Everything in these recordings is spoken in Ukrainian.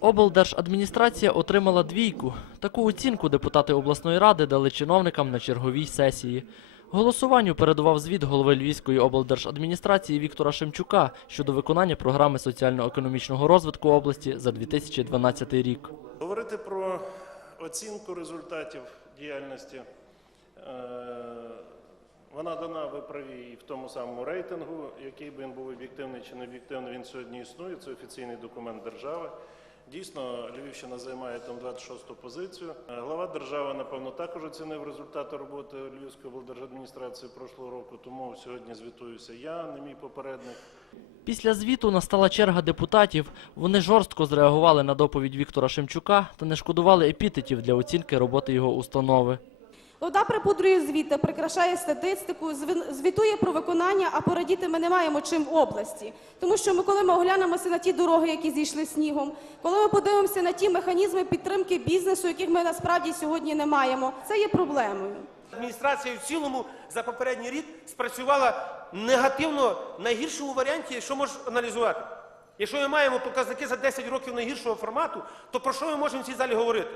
Облдержадміністрація отримала двійку. Таку оцінку депутати обласної ради дали чиновникам на черговій сесії. Голосуванню передував звіт голови Львівської облдержадміністрації Віктора Шемчука щодо виконання програми соціально-економічного розвитку області за 2012 рік. Говорити про оцінку результатів діяльності. е, Вона дана, ви праві, і в тому самому рейтингу, який би він був об'єктивний чи не об'єктивний, він сьогодні існує. Це офіційний документ держави. Дійсно, Львівщина займає там 26-ту позицію. Е, Глава держави, напевно, також оцінив результати роботи Львівської облдержадміністрації прошлого року, тому сьогодні звітуюся я, не мій попередник. Після звіту настала черга депутатів. Вони жорстко зреагували на доповідь Віктора Шемчука та не шкодували епітетів для оцінки роботи його установи. Лода припудрює звіти, прикрашає статистику, звітує про виконання, а порадіти ми не маємо чим в області. Тому що ми, коли ми оглянемося на ті дороги, які зійшли снігом, коли ми подивимося на ті механізми підтримки бізнесу, яких ми насправді сьогодні не маємо, це є проблемою. Адміністрація в цілому за попередній рік спрацювала негативно найгіршому варіанті, що можеш аналізувати. Якщо ми маємо показники за 10 років найгіршого формату, то про що ми можемо в цій залі говорити?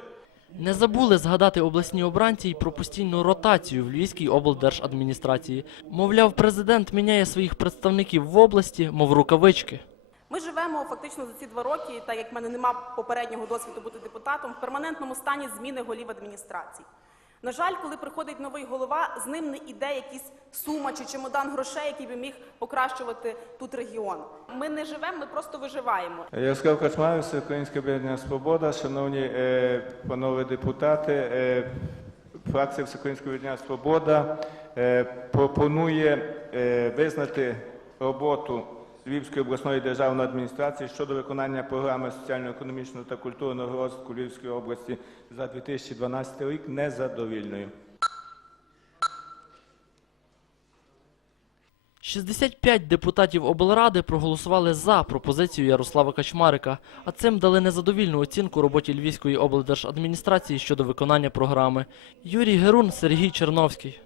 Не забули згадати обласні обранці й про постійну ротацію в Львівській облдержадміністрації. Мовляв, президент міняє своїх представників в області, мов рукавички. Ми живемо фактично за ці два роки, так як в мене нема попереднього досвіду бути депутатом, в перманентному стані зміни голів адміністрацій. На жаль, коли приходить новий голова, з ним не іде якийсь сума чи чемодан грошей, який би міг покращувати тут регіон. Ми не живемо, ми просто виживаємо. Ярослав Качмарів, Всеукраїнське об'єднання Свобода, шановні е, панове депутати, е, фракція Всеукраїнського об'єднання Свобода е, пропонує визнати роботу Львівської обласної державної адміністрації щодо виконання програми соціально-економічного та культурного розвитку Львівської області за 2012 рік незадовільною. 65 депутатів облради проголосували за пропозицію Ярослава Качмарика, а цим дали незадовільну оцінку роботі Львівської облдержадміністрації щодо виконання програми. Юрій Герун, Сергій Черновський.